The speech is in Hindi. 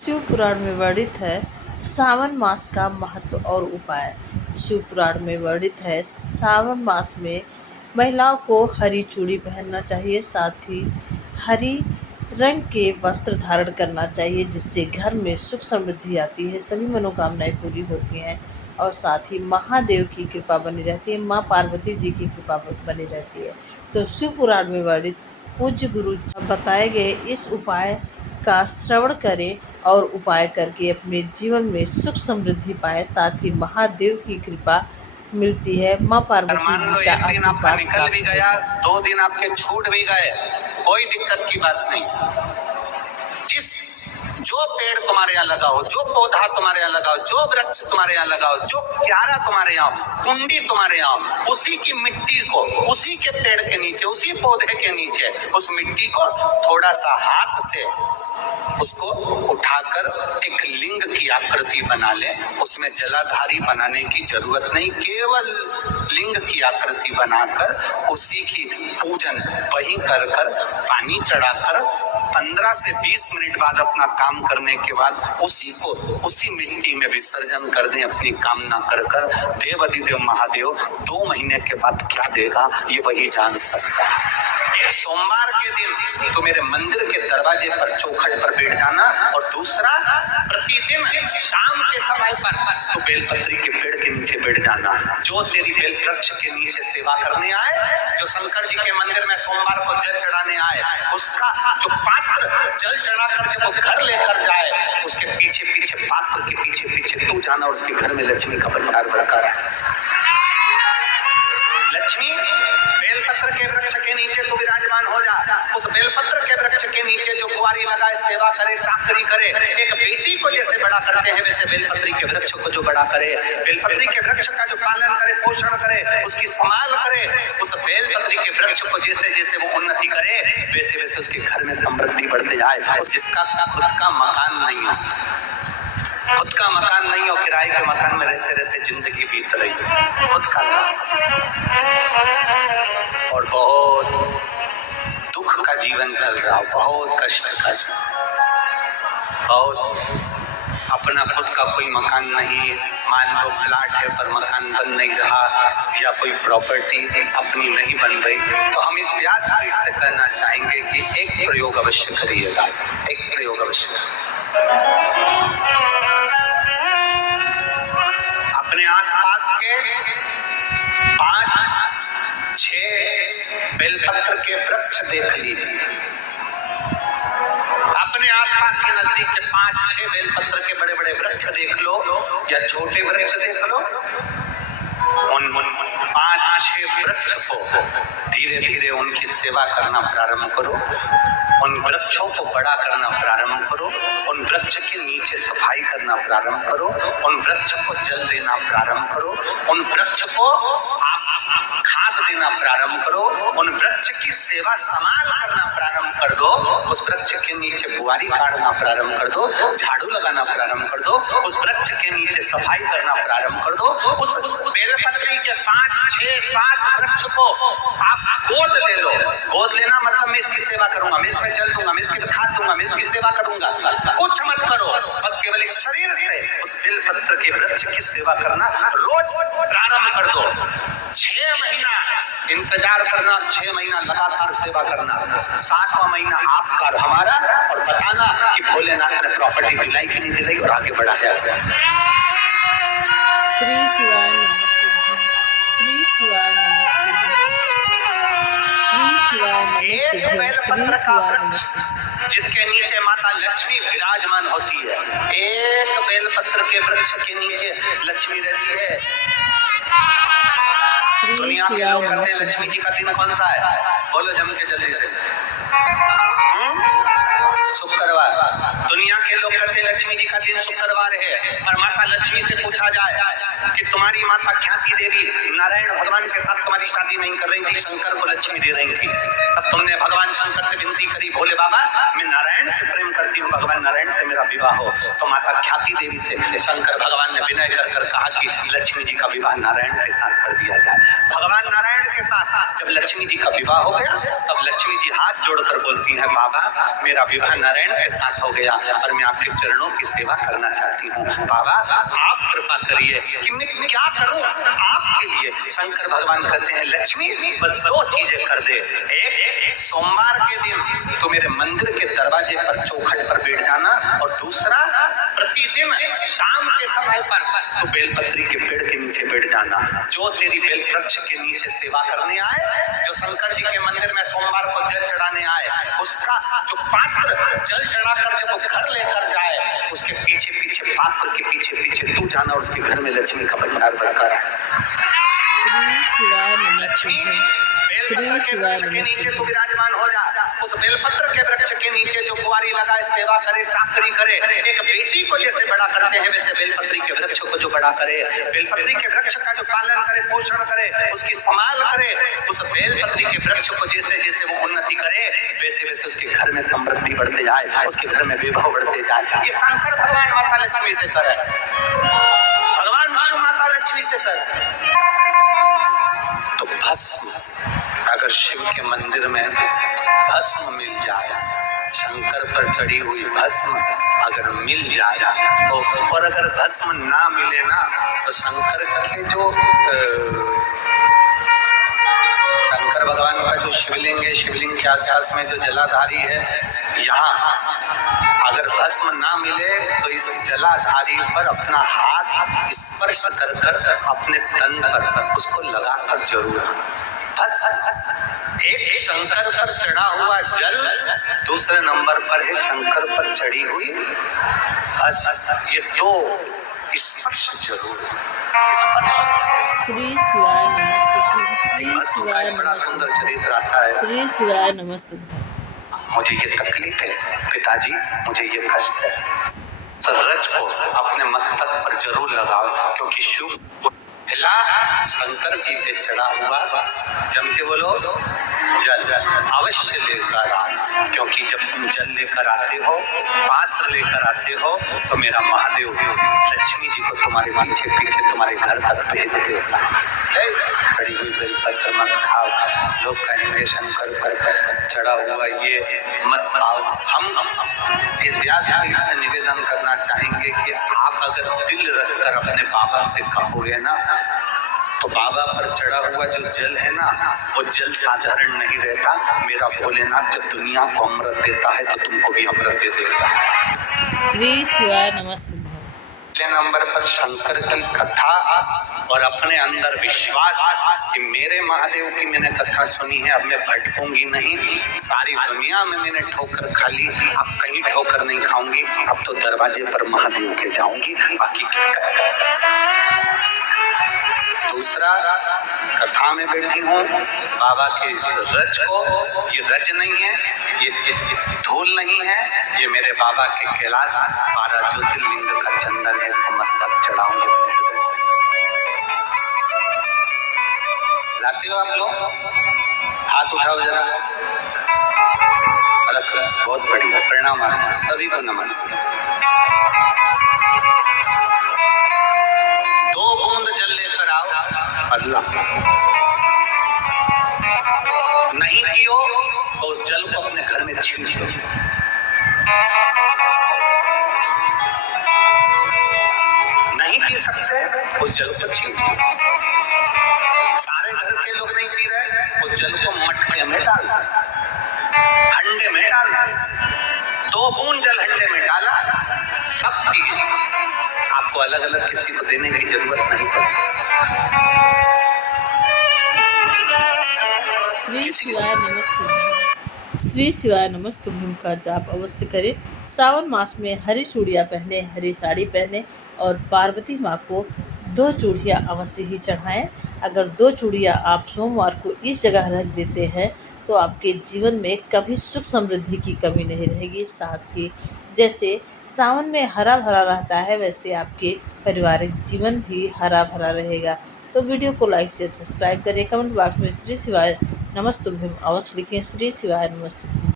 शिव पुराण में वर्णित है सावन मास का महत्व और उपाय। शिव पुराण में वर्णित है सावन मास में महिलाओं को हरी चूड़ी पहनना चाहिए, साथ ही हरी रंग के वस्त्र धारण करना चाहिए, जिससे घर में सुख समृद्धि आती है, सभी मनोकामनाएं पूरी होती हैं और साथ ही महादेव की कृपा बनी रहती है, माँ पार्वती जी की कृपा बनी रहती है। तो शिव पुराण में वर्णित पूज्य गुरु बताए गए इस उपाय का श्रवण करें और उपाय करके अपने जीवन में सुख समृद्धि पाएं, साथ ही महादेव की कृपा मिलती है, माँ पार्वती जी का आशीर्वाद निकल भी गया, 2 दिन आपके छूट भी गए, कोई दिक्कत की बात नहीं। जो पेड़ तुम्हारे यहाँ लगा हो, जो पौधा तुम्हारे यहाँ लगा हो, जो वृक्ष तुम्हारे यहाँ लगा हो, जो क्यारा तुम्हारे यहाँ हो, कुंडी तुम्हारे यहाँ हो, उसी की मिट्टी को, उसी के पेड़ के नीचे, उसी पौधे के नीचे उस मिट्टी को थोड़ा सा हाथ से उसको उठाकर एक लिंग की आकृति बना ले। उसमें जलाधारी बनाने की जरूरत नहीं, केवल लिंग की आकृति बनाकर उसी की पूजन वहीं कर पानी चढ़ाकर 15 से 20 मिनट बाद अपना काम करने के बाद उसी मिट्टी में विसर्जन कर दें, अपनी कामना कर देव अधिदेव महादेव 2 महीने के बाद क्या देगा ये वही जान सकता है। सोमवार के दिन तो मेरे मंदिर के दरवाजे पर चौखट पर बैठ जाना, और दूसरा प्रतिदिन शाम के समय पर तो बेलपत्री के पेड़ के नीचे बैठ जाना। जो तेरी बेल वृक्ष के नीचे सेवा करने आए, जो शंकर जी के मंदिर में सोमवार को जल चढ़ाने आए, उसका जो पात्र जल चढ़ाकर जब वो घर लेकर जाए, उसके पीछे पीछे पात्र के पीछे पीछे तू जाना और उसके घर में लक्ष्मी का भंडार भरकर। लक्ष्मी बेलपत्र के वृक्ष के नीचे तू विराजमान हो जा। उस बेलपत्र के वृक्ष के नीचे जो कुंवारी लगाए, सेवा करे, चाकरी करे, एक बेटी को जैसे बड़ा करते हैं वैसे बेलपत्री के वृक्ष को जो बड़ा करे, बेलपत्री के वृक्ष का जो पालन करे, पोषण करे, उसकी संभाल करे, उस बेलपत्री के वृक्ष को जैसे जैसे वो उन्नति करे वैसे वैसे उसके घर में समृद्धि बढ़ते जाए। जिसका खुद का मकान नहीं हो, खुद का मकान नहीं हो, किराए के मकान में रहते रहते जिंदगी बीत रही है, खुद का और बहुत दुख का जीवन चल रहा हो, बहुत कष्ट का जीवन, बहुत अपना खुद का कोई मकान नहीं, मान लो प्लाट है पर मकान बन नहीं रहा, या कोई प्रॉपर्टी अपनी नहीं बन रही, तो हम इस व्यास से कहना चाहेंगे कि एक प्रयोग अवश्य करिएगा, एक प्रयोग अवश्य। अपने आसपास के 5-6 बेलपत्र के वृक्ष देख लीजिए, अपने आसपास के नजदीक के 5-6 बेलपत्र के बड़े बड़े वृक्ष देख लो या छोटे वृक्ष देख लो, उन 5-6 वृक्ष को धीरे धीरे उनकी सेवा करना प्रारंभ करो, उन वृक्षों को बड़ा करना प्रारंभ करो, उन वृक्ष के नीचे सफाई करना प्रारंभ करो, उन वृक्ष को जल देना प्रारंभ करो, उन वृक्ष को आप खाद देना प्रारंभ करो, उन वृक्ष की सेवा संभाल करना प्रारंभ कर दो, उस वृक्ष के नीचे बुआरी काटना प्रारंभ कर दो, झाड़ू लगाना प्रारंभ कर दो, उस वृक्ष के नीचे सफाई करना प्रारंभ कर दो, उस बेलपत्री के 5-6-7 वृक्ष को आप गोद ले लो। गोद लेना मतलब मैं इसकी सेवा करूंगा, मैं इसमें जल दूंगा, मैं इसकी खाद दूंगा, मैं इसकी सेवा करूंगा, कुछ मत करो, बस केवल इस शरीर से उस बेलपत्र के वृक्ष की सेवा करना रोज प्रारंभ कर दो। 6 महीना इंतजार करना, 6 महीना लगातार सेवा करना, 7वां महीना आपका और हमारा, और बताना कि भोलेनाथ ने प्रॉपर्टी दिलाई कि नहीं दिलाई और आगे बढ़ाया। श्री शिवाय नमस्ते, श्री शिवाय नमस्ते, श्री शिवाय नमस्ते। जिसके नीचे माता लक्ष्मी विराजमान होती है, एक बेलपत्र के वृक्ष के नीचे लक्ष्मी रहती है। दुनिया के लोग कहते हैं लक्ष्मी जी का दिन कौन सा है, बोलो जम के जल्दी से। शुक्रवार। दुनिया के लोग कहते हैं लक्ष्मी जी का दिन शुक्रवार है, और माता लक्ष्मी से पूछा जाए कि तुम्हारी माता ख्याति देवी नारायण भगवान के साथ तुम्हारी शादी नहीं कर रही थी, शंकर को लक्ष्मी दे रही थी। तब तुमने भगवान शंकर से विनती करी, भोले बाबा मैं नारायण से प्रेम करती हूँ, भगवान नारायण से मेरा विवाह हो। तो माता ख्याति देवी से शंकर भगवान ने विनय कर कर कहा कि लक्ष्मी जी का विवाह नारायण के साथ कर दिया जाए। भगवान नारायण के साथ जब लक्ष्मी जी का विवाह हो गया, तब लक्ष्मी जी हाथ जोड़कर बोलती हैं, बाबा मेरा विवाह नारायण के साथ हो गया और मैं आपके चरणों की सेवा करना चाहती हूँ। बाबा आप कृपा करिए कि मैं क्या करूँ आपके लिए। शंकर भगवान कहते हैं, लक्ष्मी बस दो चीजें कर दे। एक, सोमवार के दिन तो मेरे मंदिर के दरवाजे पर चौखट पर बैठ जाना, और दूसरा प्रतिदिन शाम के समय पर तो बेलपत्री के पेड़ के नीचे बैठ जाना। जो तेरी बेल वृक्ष के नीचे सेवा करने आए, जो शंकर जी के मंदिर में सोमवार को जल चढ़ाने आए, उसका जो पात्र जल चढ़ाकर जब वो घर लेकर जाए, उसके पीछे पीछे पात्र के पीछे पीछे तू जाना और उसके घर में लक्ष्मी का भंडार भरकर। श्री शिवाय नमः। श्री शिवाय के नीचे तू विराजमान हो जा। उस बेलपत्र के वृक्ष के नीचे जो कुंवारी लगाए, सेवा करे, चाकरी करे, एक बेटी को जैसे बड़ा करते हैं वैसे बेलपत्री के वृक्ष को जो बड़ा करे, बेलपत्री के वृक्ष का जो पालन करे, पोषण करे, उसकी संभाल करे, उस बेलपत्री के वृक्ष को जैसे जैसे वो उन्नति करे, वैसे वैसे उसके घर में समृद्धि बढ़ते जाए, उसके घर में वैभव बढ़ते जाए। ये शंकर भगवान माता लक्ष्मी से करे, भगवान शिव माता लक्ष्मी से करे। तो भस्म अगर शिव के मंदिर में भस्म मिल जाए, शंकर पर चढ़ी हुई भस्म अगर मिल जाए तो, और अगर भस्म ना मिले ना, तो शंकर के जो शंकर भगवान का जो शिवलिंग है, शिवलिंग के आसपास में जो जलाधारी है, यहाँ अगर भस्म ना मिले तो इस जलाधारी पर अपना हाथ स्पर्श कर कर अपने तन पर उसको लगाकर जरूर। एक शंकर पर चढ़ा हुआ जल, दूसरे नंबर पर है शंकर पर चढ़ी हुई भस्म। ये दो स्पर्श जरूर। श्री शिवाय नमस्ते। श्री शिवाय बड़ा सुंदर चरित्र आता है। श्री शिवाय नमस्ते। मुझे ये तकलीफ है पिताजी, मुझे ये कष्ट है, रज को अपने मस्तक पर जरूर लगाओ, क्योंकि शिव हिला शंकर जी पे चढ़ा हुआ, जम के बोलो जल अवश्य लेकर आओ, क्योंकि जब तुम जल लेकर आते हो, पात्र लेकर आते हो, तो मेरा महादेव लक्ष्मी जी को तुम्हारे पीछे पीछे तुम्हारे घर तक भेज देगा। खड़ी हुई बेलपत्र मत खाओ, लोग कहेंगे शंकर पर चढ़ा हुआ ये मत खाओ। हम इस व्यास से निवेदन करना चाहेंगे कि आप अगर दिल रखकर अपने बाबा से कहोगे ना, तो बाबा पर चढ़ा हुआ जो जल है ना, वो जल साधारण नहीं रहता। मेरा भोलेनाथ जब दुनिया को अमृत देता है तो तुमको भी अमृत दे देता है। श्री शिवाय नमस्ते। पहले नंबर पर शंकर की कथा और अपने अंदर विश्वास कि मेरे महादेव की मैंने कथा सुनी है, अब मैं भटकूंगी नहीं। सारी दुनिया में मैंने ठोकर खा ली, अब कहीं ठोकर नहीं खाऊंगी, अब तो दरवाजे पर महादेव के जाऊंगी, बाकी दूसरा कथा में बैठी हूँ बाबा के इस रज को, ये रज नहीं है, ये धूल नहीं है, ये मेरे बाबा के कैलाश 12 ज्योतिर्लिंग का चंदन है, इसको मस्तक चढ़ाऊंगे अपने हृदय से। लाते हो आप लोग? हाथ उठाओ जरा, बहुत बढ़िया, प्रणाम सभी को नमन। 2 बूंद जल लेकर आओ, अल्लाह नहीं पियो तो उस जल को अपने घर में छींच दो। नहीं पी सकते उस जल को छींच दो। सारे घर के लोग नहीं पी रहे, उस जल को मटके में डाल दो, हंडे में डाल दो। 2 बूंद जल हंडे में डाला, सब पी गए। आपको अलग अलग किसी को देने की जरूरत नहीं पड़ती। श्री शिवाय नमस्ते। श्री शिवाय नमस्ते का जाप अवश्य करें। सावन मास में हरी चूड़ियाँ पहने, हरी साड़ी पहने और पार्वती माँ को 2 चूड़ियाँ अवश्य ही चढ़ाएं। अगर 2 चूड़ियाँ आप सोमवार को इस जगह रख देते हैं तो आपके जीवन में कभी सुख समृद्धि की कमी नहीं रहेगी। साथ ही जैसे सावन में हरा भरा रहता है, वैसे आपके पारिवारिक जीवन भी हरा भरा रहेगा। तो वीडियो को लाइक शेयर सब्सक्राइब करें। कमेंट बॉक्स में श्री शिवाय नमस्तुभ्यम अवश्य लिखें। श्री शिवाय नमस्तुभ्यम।